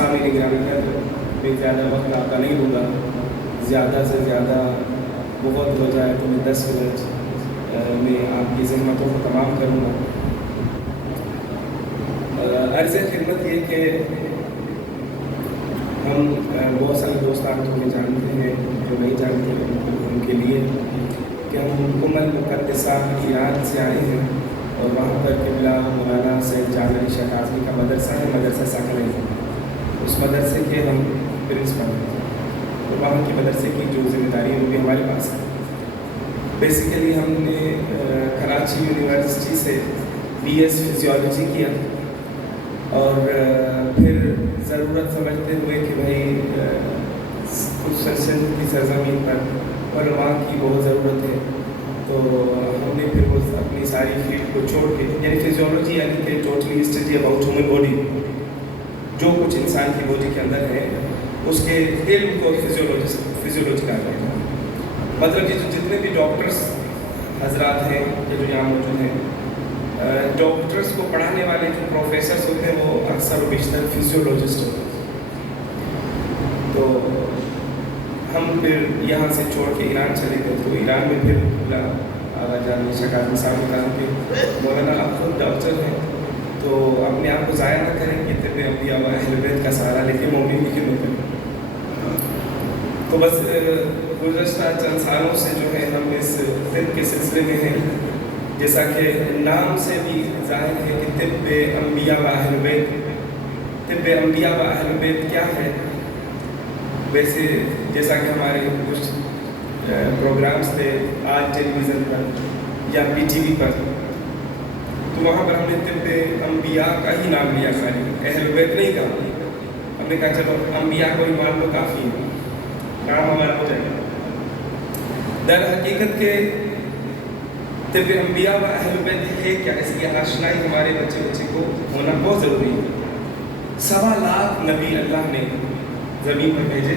سامعین گرامی پر میں زیادہ وقت آپ کا نہیں دوں گا، زیادہ سے زیادہ بہت ہو جائے تو میں 10 منٹ میں آپ کی زحمتوں کو تمام کروں گا۔ عرض خدمت یہ کہ ہم بہت سارے دوستان کو جانتے ہیں، جو نہیں جانتے ان کے لیے کہ ہم مقدسہ ایران سے آئے ہیں، اور وہاں پر قبلہ مولانا سید جان علی شاہ کاظمی کا مدرسہ ہے، مدرسہ ساکن ہے۔ اس مدرسے کے ہم پرنسپل ہیں، اور وہاں کی مدرسے کی جو ذمہ داری ہے وہ بھی ہمارے پاس ہے۔ بیسیکلی ہم نے کراچی یونیورسٹی سے BS فزیولوجی کیا، اور پھر ضرورت سمجھتے ہوئے کہ بھائی کچھ سند کی سرزمین پر علماء کی بہت ضرورت ہے، تو ہم نے پھر وہ اپنی ساری فیلڈ کو چھوڑ کے، یعنی فزیولوجی یعنی کہ totally study about human body, جو کچھ انسان کی باڈی کے اندر ہے اس کے علم کو فزیولوجی کہتے ہیں۔ مطلب کہ جتنے بھی ڈاکٹرس حضرات ہیں کہ جو یہاں موجود ہیں، ڈاکٹرس کو پڑھانے والے جو پروفیسرس ہوتے ہیں وہ اکثر و بیشتر فزیولوجسٹ ہوتے ہیں۔ تو ہم پھر یہاں سے چھوڑ کے ایران چلے گئے، تو ایران میں پھر آغا جان علی شاہ کاظمی صاحب نے کہا کہ مولانا آپ خود ڈاکٹر ہیں، تو اپنے آپ کو ضائع نہ کریں کہ طب انبیاء و اہل بیت کا سہارا لے کے مومنین کی خدمت کریں۔ تو بس گزشتہ چند سالوں سے جو ہے ہم اس طب کے سلسلے میں ہیں، جیسا کہ نام سے بھی ظاہر ہے کہ طب انبیاء و اہل بیت۔ طب انبیاء و اہل بیت کیا ہے؟ ویسے جیسا کہ ہمارے کچھ پروگرامز تھے آج ٹیلی ویژن پر یا PTV پر، تو وہاں پر ہم نے طب انبیاء کا ہی نام لیا، خالی اہل بیت نہیں کہا۔ ہم نے کہا چلو انبیاء کو ہی مان لو، کافی ہے، کام ہمارا ہو جائے گا۔ در حقیقت کے طب انبیاء و اہل بیت ہے کیا، اس کی آشنائی ہمارے بچے کو ہونا بہت ضروری ہے۔ 1.25 لاکھ نبی اللہ نے زمین پر بھیجے،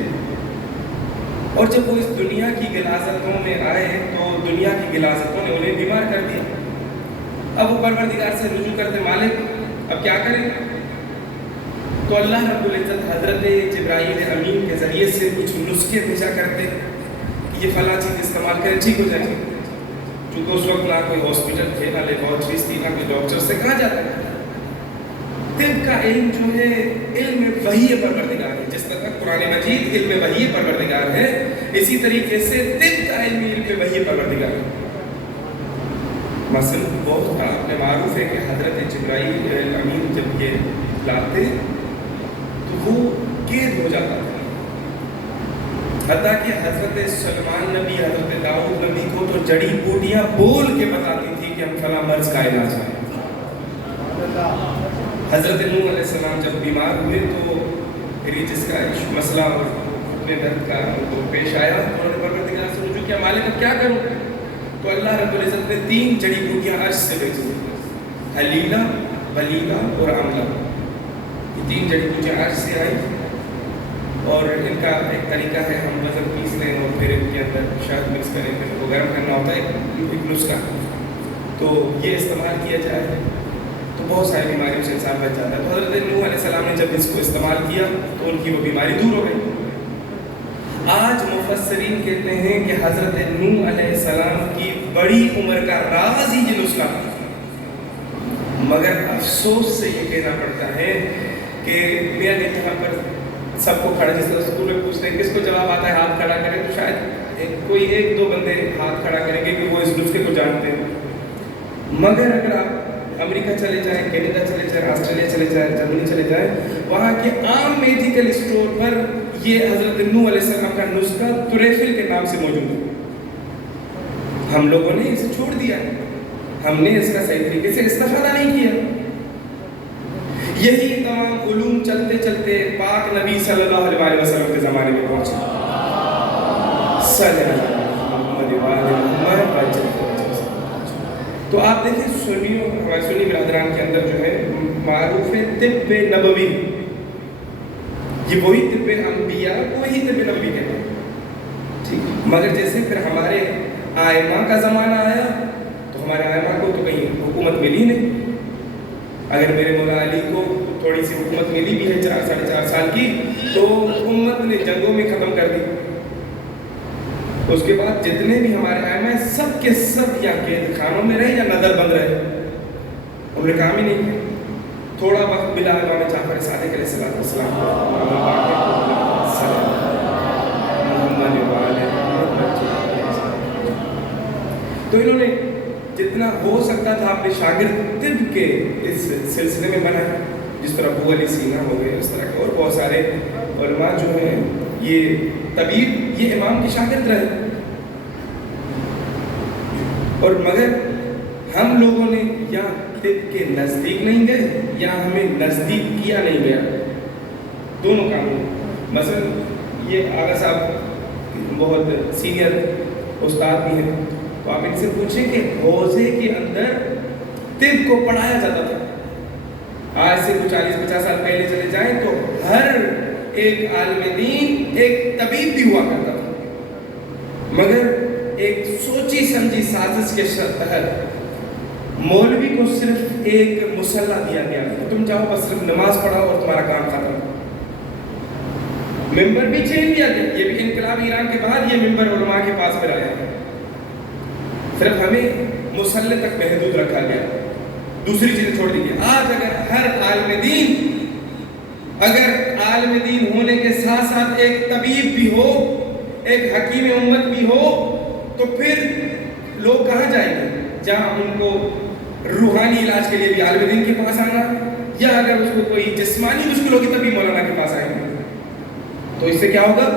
اور جب وہ اس دنیا کی غلاظتوں میں آئے تو دنیا کی غلاظتوں نے انہیں بیمار کر دیا۔ اب وہ پروردگار سے رجوع کرتے، مالک اب کیا کریں؟ تو اللہ رب العزت حضرت جبرائیل امین کے ذریعے سے کچھ نسخے بھیجا کرتے کہ یہ فلاں چیز استعمال کریں ٹھیک ہو جائے۔ چونکہ اس وقت نہ کوئی ہاسپٹل تھے، نہ لیبارٹریز تھی، نہ کوئی ڈاکٹر، سے کہاں جاتا ہے؟ طب کا علم جو ہے علم وحی پروردگار ہے، جس طرح قرآن مجید علم وحی پروردگار ہے، اسی طریقے سے طب کا علم وحی پروردگار ہے۔ مثلا بہت آپ نے معروف ہے کہ حضرت جبرائیل امین جب یہ لاتے تو وہ قید ہو جاتا تھا، حتیٰ کہ حضرت سلیمان نبی، حضرت داؤد نبی کو تو جڑی بوٹیاں بول کے بتاتی تھی کہ ہم فلاں مرض کا علاج ہے۔ حضرت نوح علیہ السلام جب بیمار ہوئے تو پھر جس کا مسئلہ اور اپنے درد کا ان کو پیش آیا، انہوں نے پروردگار سے رجوع کیا، مالک اب کیا کروں؟ تو اللہ رب العزت نے 3 جڑی بوٹیاں عرش سے بھیجی، حلیلہ، بلیلہ اور عملہ۔ یہ 3 جڑی بوٹیاں عرش سے آئی، اور ان کا ایک طریقہ ہے، ہم وزن پیس لیں اور پھر ان کے اندر شہد مکس کریں، پھر ان کو گرم کرنا ہوتا ہے، ایک نسخہ، تو یہ استعمال کیا جائے تو بہت ساری بیماریوں سے انسان بچ جاتا ہے۔ تو حضرت نوح علیہ السلام نے جب اس کو استعمال کیا تو ان کی وہ بیماری دور ہو گئی۔ آج مفسرین کہتے ہیں کہ حضرت نوح علیہ السلام کی بڑی عمر کا راز ہی یہ نسخہ تھا، مگر افسوس سے یہ کہنا پڑتا ہے کہ میں نے یہاں پر سب کو کھڑا، جس طرح اسکول میں پوچھتے ہیں کس کو جواب آتا ہے ہاتھ کھڑا کریں، تو شاید کوئی 1-2 بندے ہاتھ کھڑا کریں گے کہ وہ اس نسخے کو جانتے ہیں۔ مگر اگر آپ امریکہ چلے جائیں، کینیڈا چلے جائیں، آسٹریلیا چلے جائیں، جرمنی چلے جائیں، وہاں کے عام میڈیکل اسٹور پر یہ حضرت نوح علیہ السلام کا نسخہ طریفل کے نام سے موجود ہے۔ ہم لوگوں نے اسے چھوڑ دیا، ہم نے اس کا صحیح طریقے سے استفادہ نہیں کیا۔ یہی تمام علوم چلتے چلتے پاک نبی صلی اللہ علیہ وسلم کے زمانے میں پہنچے۔ تو آپ دیکھیں سنی برادران کے اندر جو ہے معروف ہے طب نبوی، یہ وہی طب انبیاء وہی طب نبوی کہتے ہیں، ٹھیک۔ مگر جیسے پھر ہمارے آئمہ کا زمانہ آیا تو ہمارے آئمہ کو تو کہیں حکومت ملی نہیں۔ اگر میرے مولا علی کو تھوڑی سی حکومت ملی بھی ہے 4 ساڑھے 4 سال کی، تو امت نے جنگوں میں ختم کر دی۔ اس کے بعد جتنے بھی ہمارے ائمہ ہیں سب کے سب یا قید خانوں میں رہے یا نظر بند رہے، انہوں نے کام ہی نہیں کیا۔ تھوڑا وقت ملا امام جعفر صادق علیہ السلام تو انہوں نے جتنا ہو سکتا تھا اپنے شاگرد طب کے اس سلسلے میں بنایا، جس طرح ابو علی سینا ہو گئے، اس طرح کے اور بہت سارے علماء جو ہیں یہ طبیب یہ امام کے شاگرد رہے۔ اور مگر ہم لوگوں نے یا طب کے نزدیک نہیں گئے یا ہمیں نزدیک کیا نہیں گیا، دونوں کام ہوئے۔ مثلا یہ آغا صاحب بہت سینئر استاد بھی ہیں، تو آپ ان سے پوچھیں کہ حوزے کے اندر طب کو پڑھایا جاتا تھا، آج سے 40-50 سال پہلے چلے جائیں تو ہر ایک عالم دین ایک طبیب بھی ہوا کرتا تھا، مگر ایک سوچی سمجھی سازش کے تحت مولوی کو صرف ایک مسلح دیا گیا کہ تم جاؤ بس صرف نماز پڑھاؤ اور تمہارا کام ختم۔ ممبر بھی چھین لیا گیا، یہ بھی انقلاب ایران کے بعد یہ ممبر علماء کے پاس پھر آیا ہے، صرف ہمیں مسلح تک محدود رکھا گیا، دوسری چیزیں چھوڑ دی گئی۔ آج اگر ہر عالم دین ہونے کے ساتھ ساتھ ایک طبیب بھی ہو، ایک حکیم امت بھی ہو، تو پھر لوگ کہاں جائیں گے؟ جہاں ان کو روحانی علاج کے لیے بھی عالم دین کے پاس آنا، یا اگر اس کو کوئی جسمانی مشکل ہوگی تبھی مولانا کے پاس آئیں گے۔ تو اس سے کیا ہوگا؟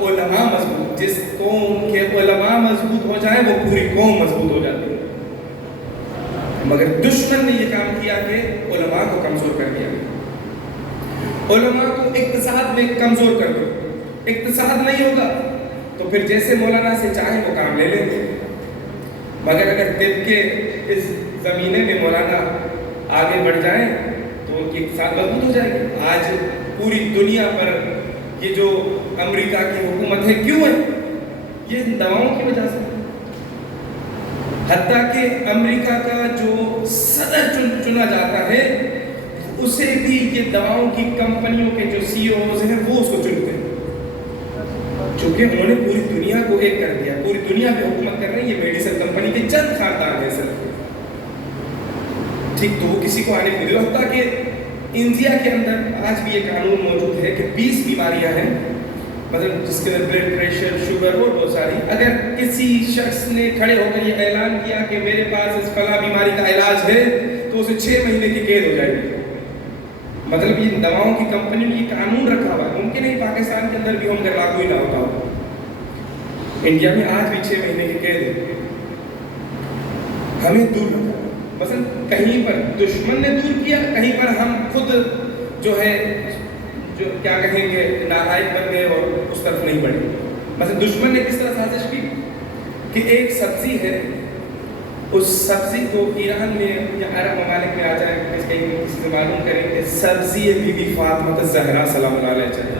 علماء مضبوط، جس قوم کے علماء مضبوط ہو جائیں وہ پوری قوم مضبوط ہو جاتی ہے۔ مگر دشمن نے یہ کام کیا کہ علماء کو کمزور کر دیا، علماء کو اقتصاد میں کمزور کر دو، اقتصاد نہیں ہوگا تو پھر جیسے مولانا سے چاہیں وہ کام لے لیں گے۔ مگر اگر طب کے اس زمینے میں مولانا آگے بڑھ جائیں تو ان کی اقتصاد مضبوط ہو جائے گی۔ آج پوری دنیا پر یہ جو امریکہ کی حکومت ہے کیوں ہے؟ یہ دواؤں کی وجہ سے، حتیٰ کہ امریکہ کا جو صدر چنا جاتا ہے اسے بھی یہ دواؤں کی کمپنیوں کے جو سی او اوز ہیں وہ اس کو چنتے ہیں، چونکہ انہوں نے پوری دنیا کو ایک کر دیا، پوری دنیا پہ حکومت کر رہے ہیں یہ میڈیسن کمپنی کے چند خاندان ہیں صرف، ٹھیک؟ تو وہ کسی کو آنے نہیں دے۔ حتیٰ کہ انڈیا کے اندر آج بھی یہ قانون موجود ہے کہ 20 بیماریاں ہیں، مطلب جس کے اندر بلڈ پریشر، شوگر اور بہت ساری، اگر کسی شخص نے کھڑے ہو کر یہ اعلان کیا کہ میرے پاس اس فلاں بیماری کا علاج ہے تو اسے 6 مہینے کی قید ہو جائے گی۔ مطلب یہ دواؤں کی کمپنی نے یہ قانون رکھا ہوا ہے، ممکن ہے پاکستان کے اندر بھی ہم اگر لاگو ہی نہ ہوتا ہو، انڈیا میں آج بھی 6 مہینے کی قید ہے۔ ہمیں دور رکھا، مثلا کہیں پر دشمن نے دور کیا، کہیں پر ہم خود جو ہے جو کیا کہیں گے نالائق بن گئے اور اس طرف نہیں بڑھے۔ مثلا دشمن نے کس طرح سازش کی کہ ایک سبزی ہے، اس سبزی کو ایران میں یا عرب ممالک میں آ جائے اس کے کسی سے معلوم کریں کہ سبزی بی بی فاطمہ الزہرا سلام اللہ علیہ چاہیے،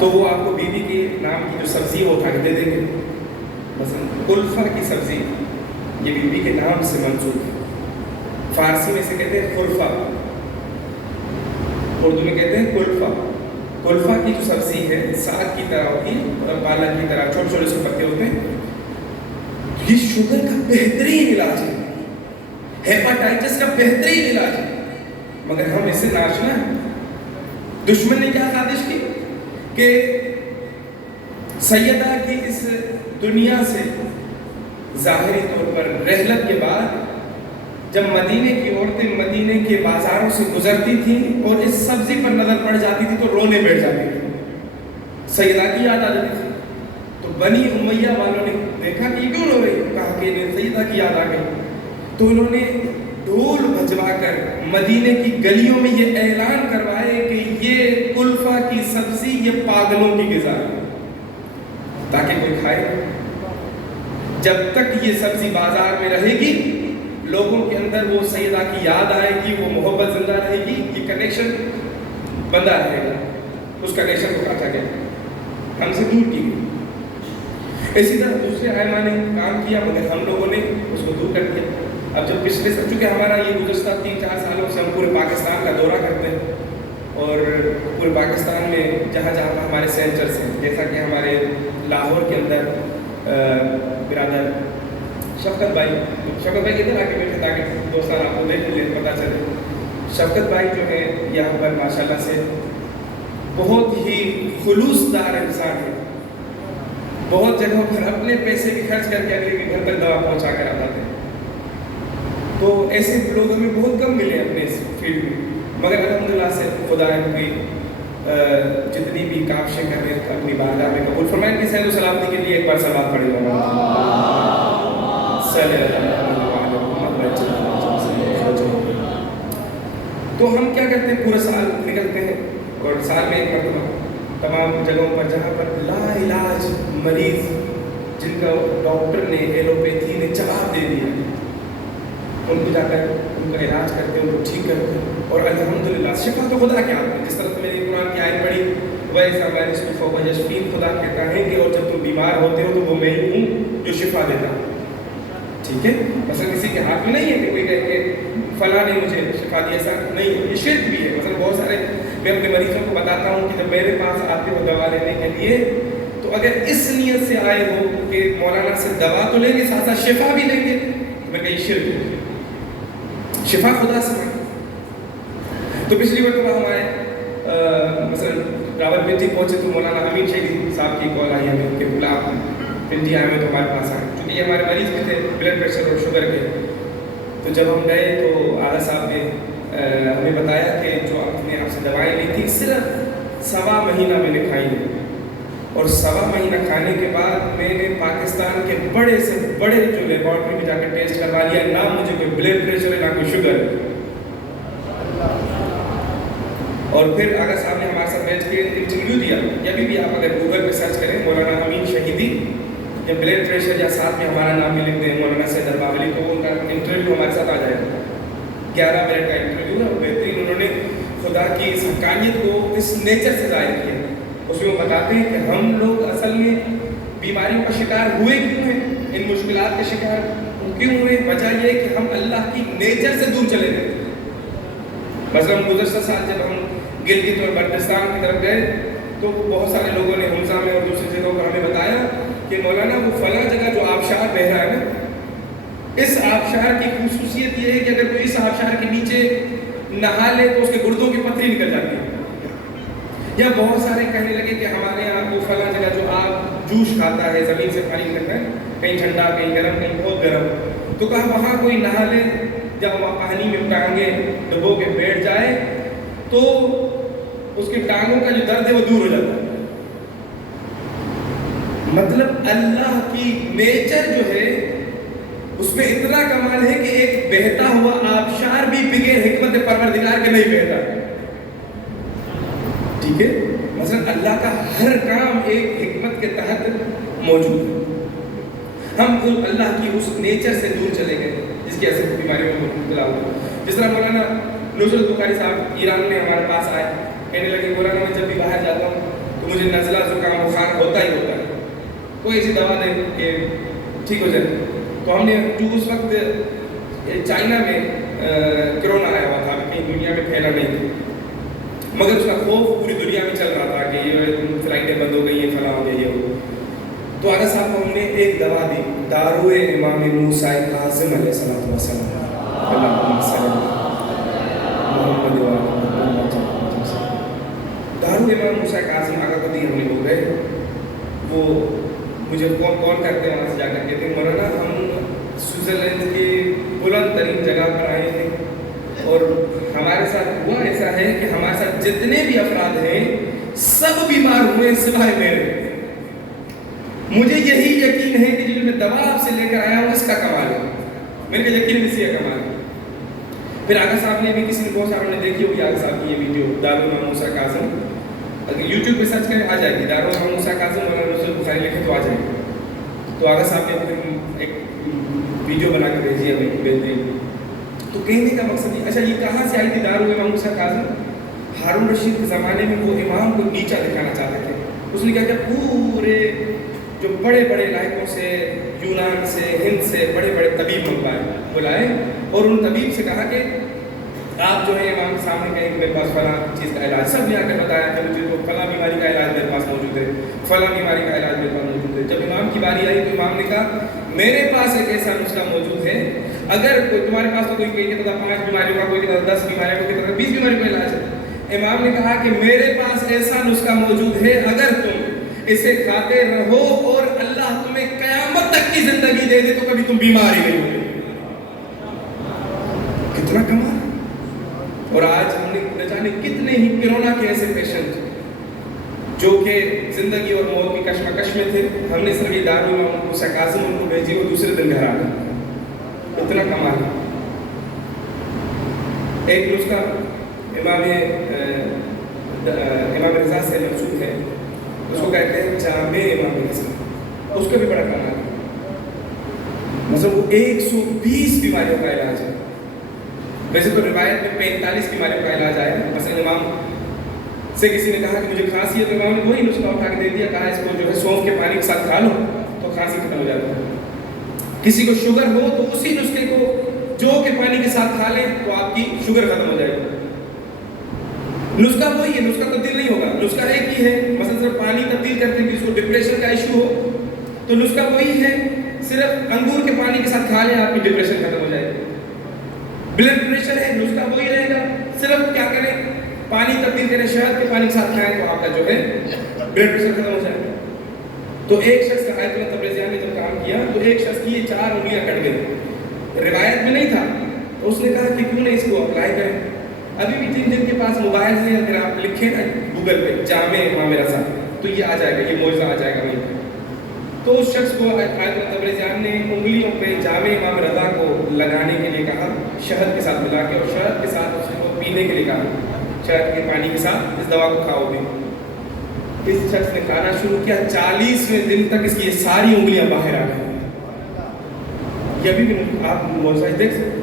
تو وہ آپ کو بی بی کے نام کی جو سبزی ہے وہ اٹھا کے دے دیں گے۔ مثلا الفا کی سبزی یہ بی بی کے نام سے منسوب ہے، فارسی میں سے کہتے ہیں خلفا، اردو میں کہتے ہیں کلفا۔ کلفا کی جو سبزی ہے ساگ کی طرح ہوتی ہے، پالک کی طرح چھوٹے چھوٹے سے پتے ہوتے ہیں، یہ شوگر کا بہترین علاج ہے، ہیپاٹائٹس کا بہترین علاج ہے، مگر ہم اسے ناشنا ہے۔ دشمن نے کیا سازش کی کہ سیدہ کی اس دنیا سے ظاہری طور پر رحلت کے بعد جب مدینے کی عورتیں مدینے کے بازاروں سے گزرتی تھیں اور اس سبزی پر نظر پڑ جاتی تھی تو رونے بیٹھ جاتی تھی، سیدہ کی یاد آ جاتی تھی۔ تو بنی امیہ والوں نے دیکھا کہ یہ کیوں رو رہی، کہا کہ سیدہ کی یاد آ گئی، تو انہوں نے ڈھول بجوا کر مدینے کی گلیوں میں یہ اعلان کروائے کہ یہ الفا کی سبزی یہ پاگلوں کی غذا ہے، تاکہ کوئی کھائے۔ جب تک یہ سبزی بازار میں رہے گی لوگوں کے اندر وہ سیدہ کی یاد آئے گی، وہ محبت زندہ رہے گی، یہ کنیکشن بندہ رہے گا۔ اس کنیکشن کو کاٹا گیا، ہم سے دور کی گئی۔ اسی طرح دوسرے ائمہ نے کام کیا مگر ہم لوگوں نے اس کو دور کر دیا۔ اب جب پچھلے سال چونکہ ہمارا یہ گزشتہ 3-4 سالوں سے ہم پورے پاکستان کا دورہ کرتے ہیں اور پورے پاکستان میں جہاں جہاں ہمارے سینٹرس ہیں، جیسا کہ ہمارے لاہور کے اندر برادر شفقت بھائی ادھر آ کے بیٹھے تاکہ دوستان آپ کو دیکھ لیں پتہ چلے. شفقت بھائی جو ہے یہاں پر ماشاءاللہ سے بہت ہی خلوص دار انسان ہے. بہت جگہوں پر اپنے پیسے بھی خرچ کر کے اگلے کے گھر تک دوا پہنچا کر آتے ہیں. تو ایسے لوگ ہمیں بہت کم ملے اپنے اس فیلڈ میں، مگر الحمدللہ سے خدا ان کی جتنی بھی کاوشیں کر رہے ہیں اپنی بارگاہ میں قبول فرمائیں. کہ صحت و سلامتی کے لیے ایک بار سلام پڑھے گا. تو ہم کیا کرتے ہیں، پورا سال نکلتے ہیں اور سال میں ایک مرتبہ تمام جگہوں پر جہاں پر لا علاج مریض جن کا ڈاکٹر نے ایلوپیتھی نے جواب دے دیا، ان کو جا کر ان کا علاج کرتے ہیں، ان کو ٹھیک کرتے ہیں. اور الحمدللہ شفا تو خدا کے ہاتھ میں. جس طرح میری قرآن کی آیت پڑھی ویسا میں یشفین، خدا کہتا ہے کہ اور جب تم بیمار ہوتے ہو تو وہ میں ہی ہوں جو شفا دیتا ہوں. ٹھیک ہے، مثلا کسی کے ہاتھ میں نہیں ہے کہ کوئی کہہ کے فلاں نے مجھے شفا دی، ایسا نہیں ہے. یہ شرک بھی ہے. مثلا بہت سارے میں اپنے مریضوں کو بتاتا ہوں کہ جب میرے پاس آتے ہو دوا لینے کے لیے تو اگر اس نیت سے آئے ہو کہ مولانا سے دوا تو لیں گے ساتھ ساتھ شفا بھی لیں گے، میں کہیں شرک ہے. شفا خدا سے ہے. تو پچھلی مرتبہ ہمارے مثلا راول پنڈی پہنچے تو مولانا امین شہیدی صاحب کی کال آئی ہمیں کہ بلا آپ پنڈی آئے ہوئے تو ہمارے پاس آئے، کیونکہ یہ ہمارے مریض بھی تھے بلڈ پریشر اور شوگر کے. تو جب ہم گئے تو اعلیٰ صاحب نے ہمیں بتایا کہ جو آپ نے آپ سے دوائیں لی تھی صرف 1.25 مہینہ میں نے کھائی ہیں، اور 1.25 مہینہ کھانے کے بعد میں نے پاکستان کے بڑے سے بڑے جو لیبارٹری میں جا کر ٹیسٹ کروا لیا، نہ مجھے کوئی بلڈ پریشر ہے نہ کوئی شوگر ہے. اور پھر آغا صاحب نے ہمارے ساتھ بیٹھ کے انٹرویو دیا. یا بھی آپ اگر گوگل پہ سرچ کریں مولانا امین شہیدی یا بلڈ پریشر یا ساتھ میں ہمارا نام بھی لکھ دیں مولانا سید اربابلی، تو ان کا انٹرویو ہمارے ساتھ آ جائے گا. 11 منٹ کا انٹرویو ہے. بہترین انہوں نے خدا کی اس حقانیت کو اس نیچر سے ظاہر کیا. اس میں وہ بتاتے ہیں کہ ہم لوگ اصل میں بیماریوں کا شکار ہوئے کیوں ہیں، ان مشکلات کے شکار کیوں ہوئے. وجہ یہ ہے کہ ہم اللہ کی نیچر سے دور چلے گئے. مثلا گزشتہ سال جب ہم گلگت اور بلتستان کی طرف گئے تو بہت سارے لوگوں نے حمزہ میں اور دوسری جگہوں پر ہمیں بتایا کہ مولانا وہ فلاں جگہ جو آبشار بہ رہا ہے نا، اس آبشار کی خصوصیت یہ ہے کہ اگر کوئی اس آبشار کے نیچے نہا لے تو اس کے گردوں کی پتھری نکل جاتی ہے. یا بہت سارے کہنے لگے کہ ہمارے یہاں وہ فلاں جگہ جو آب جوش کھاتا ہے، زمین سے پانی نکلتا ہے، کہیں ٹھنڈا کہیں گرم کہیں بہت گرم، تو کہا وہاں کوئی نہا لے، جب وہاں پانی میں ٹانگیں ڈبو کے بیٹھ جائے تو اس کے ٹانگوں کا جو درد ہے وہ دور ہو جاتا ہے. مطلب اللہ کی نیچر جو ہے اس میں اتنا کمال ہے کہ ایک بہتا ہوا آبشار بھی بغیر حکمت پروردگار کے نہیں بہتا. ٹھیک ہے، مثلا اللہ کا ہر کام ایک حکمت کے تحت موجود ہے. ہم اللہ کی اس نیچر سے دور چلے گئے جس کی اثر بیماریوں میں مبتلا ہوئے. جس طرح مولانا نصرت بخاری صاحب ایران میں ہمارے پاس آئے، کہنے لگے مولانا میں جب بھی باہر جاتا ہوں تو مجھے نزلہ زکام بخار ہوتا ہی ہوتا ہے، کوئی ایسی دوا دے کہ ٹھیک ہو جائے. تو ہم نے جو اس وقت چائنا میں کرونا آیا ہوا تھا، کہیں دنیا میں پھیلا نہیں تھا، مگر اس کا خوف پوری دنیا میں چل رہا تھا کہ یہ فلائٹیں بند ہو گئی ہیں، فلاں ہو گئی یہ ہو. تو آغا صاحب کو ہم نے ایک دوا دی، داروئے امام موسیٰ کاظم علیہ السلام. دارو امام موسیٰ کاظم آغا کو دی ہم نے ہو گئے. وہ مجھے کون کرتے ہیں وہاں سے جا کر کہتے ہیں مولانا ہم سوئٹزرلینڈ کی بلند ترین جگہ پر آئے ہیں اور ہمارے ساتھ ہوا ایسا ہے کہ ہمارے ساتھ جتنے بھی افراد ہیں سب بیمار ہوئے سوائے میرے. مجھے یہی یقین ہے کہ جو میں دوا آپ سے لے کر آیا ہوں اس کا کمال ہے. میرے کا یقین اسی کا کمال ہے. پھر آغا صاحب نے بھی کسی نے بہت ساروں نے دیکھی ہوگی آغا صاحب کی یہ ویڈیو دارو امام موسیٰ کاظم، اگر یوٹیوب پہ سرچ کریں آ جائے گی، دارو امام موسیٰ کاظم اور نصرت بخاری لکھے تو آ جائے گی. تو آغا صاحب نے ایک ویڈیو بنا کے بھیجی ہے بہترین. تو کہنے کا مقصد یہ، اچھا یہ کہاں سے آئی تھی دارو امام موسیٰ کاظم؟ ہارون رشید کے زمانے میں وہ امام کو نیچا دکھانا چاہتے تھے. اس نے کیا کیا، پورے جو بڑے بڑے علاقوں سے، یونان سے، ہند سے بڑے بڑے طبیب بلائے اور ان طبیب سے کہا کہ آپ جو ہے امام کے سامنے کہیں میرے پاس فلاں چیز کا علاج، سب نے آ کر بتایا کہ مجھے تو فلاں بیماری کا علاج میرے پاس موجود ہے، فلاں بیماری کا علاج میرے پاس موجود ہے۔ جب امام کی باری آئی تو امام نے کہا میرے پاس ایک ایسا نسخہ موجود ہے، اگر کوئی تمہارے پاس تو کوئی کہتا تھا 5 بیماریوں کا، کوئی کہتا تھا 10 بیماریوں کا، کوئی کہتا تھا 20 بیماریوں کا علاج ہے۔ امام نے کہا کہ میرے پاس ایسا نسخہ موجود ہے، اگر تم اسے کھاتے رہو اور اللہ تمہیں قیامت تک کی زندگی دے دے تو کبھی تم بیمار ہی نہیں ہوگے۔ کتنا کمال! اور آج ہم نے نہ جانے کتنے ہی کرونا کے ایسے پیشنٹ جو کہ زندگی اور موت کی کشمکش میں تھے، ہم نے صرف یہ دارالعلوم کو سکازم ان کو بھیجی، وہ دوسرے دن گھر آ گئے۔ اتنا کمال ہے۔ ایک نسخہ امام رضا سے منسوب ہے، اس کو کہتے ہیں جامع امام رضا، اس کا بھی بڑا کمال ہے۔ مثلا وہ 120 بیماریوں کا علاج ہے۔ ویسے تو روایت میں 45 بیماریوں کا علاج آیا ہے۔ مثلا امام سے کسی نے کہا کہ مجھے کھانسی ہے، تو امام نے وہی نسخہ اٹھا کے دے دیا، کہا اس کو جو ہے سونف کے پانی کے ساتھ کھا لو تو کھانسی ختم ہو جاتی ہے۔ کسی کو شوگر ہو تو اسی نسخے کو جو کے پانی کے ساتھ کھا لیں تو آپ کی شوگر ختم ہو جائے گی۔ نسخہ وہی ہے، نسخہ تبدیل نہیں ہوگا، نسخہ ایک ہی ہے۔ مثلا صرف پانی تبدیل کرتے ہیں، کسی کو ڈپریشن کا ایشو ہو تو نسخہ وہی ہے، صرف انگور کے پانی کے ساتھ کھا لیں آپ کی ڈپریشن ختم ہو جائے گی۔ بلڈ پریشر ہے، نسخہ وہی رہے گا، صرف کیا کریں، پانی تبدیل کریں، شہد کے پانی کے ساتھ کھائیں تو آپ کا جو ہے بلڈ پریشر ختم ہو جائے گا۔ تو ایک شخص کا آیت اللہ تبریزیان نے جب کام کیا تو ایک شخص کی یہ 4 انگلیاں کٹ گئی، روایت میں نہیں تھا، تو اس نے کہا کہ کیوں نہیں اس کو اپلائی کریں۔ ابھی بھی جن کے پاس موبائل ہیں، اگر آپ لکھیں نا گوگل پہ جامع امام رضا تو یہ آ جائے گا، یہ معجزہ آ جائے گا وہیں۔ تو اس شخص کو آیت اللہ تبریزیان نے انگلیوں پہ جامع امام رضا کو لگانے کے لیے کہا، شہد کے ساتھ ملا کے، اور شہد کے ساتھ اس کو پینے کے لیے کہا، شہد کے پانی کے ساتھ اس دوا کو کھاؤ گے۔ اس شخص نے کھانا شروع کیا، 40ویں دن تک اس کی یہ ساری انگلیاں باہر آ گئی۔ یہ ابھی بھی آپ معجزہ دیکھ سکتے ہیں۔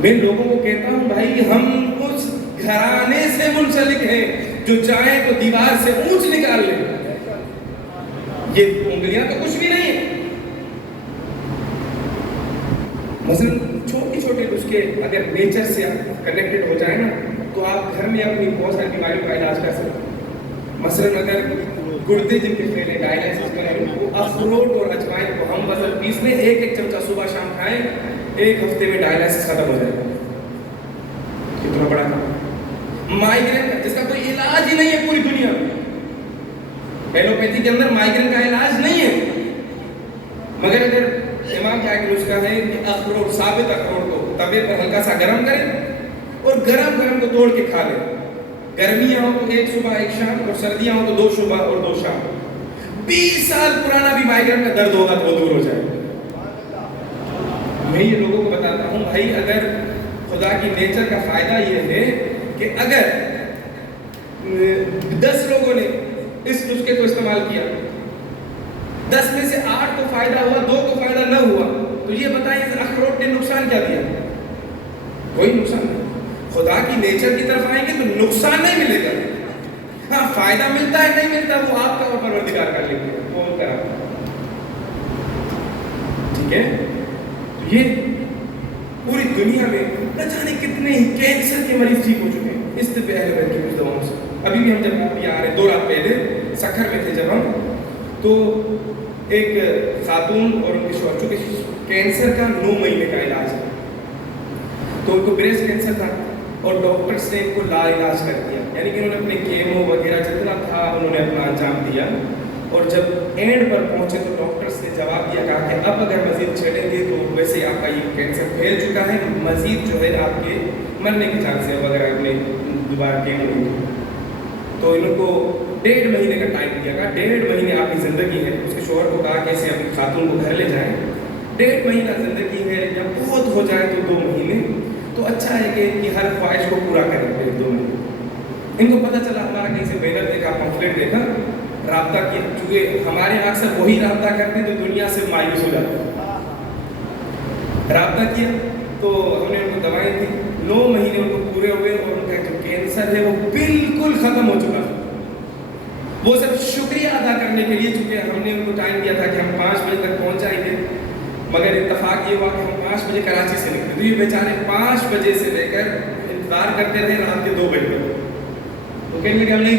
میں لوگوں کو کہتا ہوں بھائی ہم اس گھرانے سے منسلک ہیں جو چاہیں تو دیوار سے اونچ نکال لیں، یہ انگلیاں تو کچھ بھی نہیں ہے۔ مثلا چھوٹی چھوٹے نسخے اگر نیچر سے کنیکٹڈ ہو جائے نا تو آپ گھر میں اپنی بہت ساری بیماریوں کا علاج کر سکتے ہیں۔ مثلا اگر گردے جن کے پھیلے ڈائلائسس کریں، وہ اخروٹ اور اجوائن کو ہم وزن پیس لیں، ایک چمچہ صبح شام کھائیں، ایک ہفتے میں ڈائلائسس ختم ہو جائے گا۔ کتنا بڑا کام۔ مائیگرین کا جس کا کوئی علاج ہی نہیں ہے پوری دنیا میں، ایلوپیتھی کے اندر مائیگرین کا علاج نہیں ہے، مگر اگر امام کیا کہ نسخہ ہے کہ اخروٹ، ثابت اخروٹ کو توے پر ہلکا سا گرم کریں اور گرم گرم کو توڑ کے کھا لیں۔ گرمیاں ہو تو 1 صبح 1 شام، اور سردیاں ہو تو 2 صبح اور 2 شام۔ 20 سال پرانا بھی مائیگرین کا درد ہوگا تو وہ دور ہو جائے گا۔ میں یہ لوگوں کو بتاتا ہوں بھائی اگر خدا کی نیچر کا فائدہ یہ ہے کہ اگر 10 لوگوں نے اس نسخے کو استعمال کیا، 10 میں سے 8 کو فائدہ ہوا، 2 کو فائدہ نہ ہوا، تو یہ بتائیں اخروٹ نے نقصان کیا دیا؟ کوئی نقصان نہیں۔ خدا کی نیچر کی طرف آئیں گے تو نقصان نہیں ملے گا، ہاں فائدہ ملتا ہے نہیں ملتا وہ آپ کا اور پروردگار کر لیں گے، وہ کرا۔ ٹھیک ہے، یہ پوری دنیا میں نہ جانے کتنے ہی کینسر کے مریض ٹھیک ہو چکے ہیں اس طب اہل بیت کی کچھ دواؤں سے۔ ابھی بھی ہم جب یہاں آ رہے 2 رات پہلے سکھر میں تھے جب ہم، تو ایک خاتون اور ان کے شوہر، چونکہ کینسر کا 9 مہینے کا علاج ہے، تو ان کو بریسٹ کینسر تھا اور ڈاکٹرس نے ان کو لا علاج کر دیا، یعنی کہ انہوں نے اپنے کیمو وغیرہ جتنا تھا انہوں نے اپنا انجام دیا، اور جب اینڈ پر پہنچے تو ڈاکٹرس نے جواب دیا، کہا کہ اب اگر مزید چھیڑیں گے تو ویسے آپ کا یہ کینسر پھیل چکا ہے، مزید جو ہے آپ کے مرنے کے چانس ہے اگر آپ نے دوبارہ کیمو دی۔ تو ان کو 1.5 مہینے کا ٹائم دیا، کہا 1.5 مہینے آپ کی زندگی ہے۔ اس کے شوہر کو کہا کہ اسے اپنی خاتون کو گھر لے جائیں، 1.5 مہینہ زندگی ہے، جب بہت ہو جائے تو 2 مہینے، تو اچھا ہے کہ ہر خواہش کو پورا کریں گے 2 مہینے۔ ان کو پتہ چلا، ہمارا کہیں سے بینر دیکھا، پمفلٹ دیکھا، رابطہ کیا، چونکہ ہمارے یہاں اکثر وہی رابطہ کرتے ہیں جو دنیا سے مایوس ہو جاتے ہیں۔ رابطہ کیا تو ہم نے ان کو دوائیں دی، 9 مہینے ان کو پورے ہوئے اور ان کا جو کینسر ہے وہ بالکل ختم ہو چکا تھا۔ وہ سب شکریہ ادا کرنے کے لیے، چونکہ ہم نے ان کو ٹائم دیا تھا کہ ہم 5 بجے تک پہنچ جائیں گے، مگر اتفاق یہ ہوا کہ ہم 5 بجے کراچی سے نکلے، تو یہ بیچارے 5 بجے سے لے کر انتظار کرتے رہے رات کے 2 بجے تک۔ وہ کہنے لگے ہم نہیں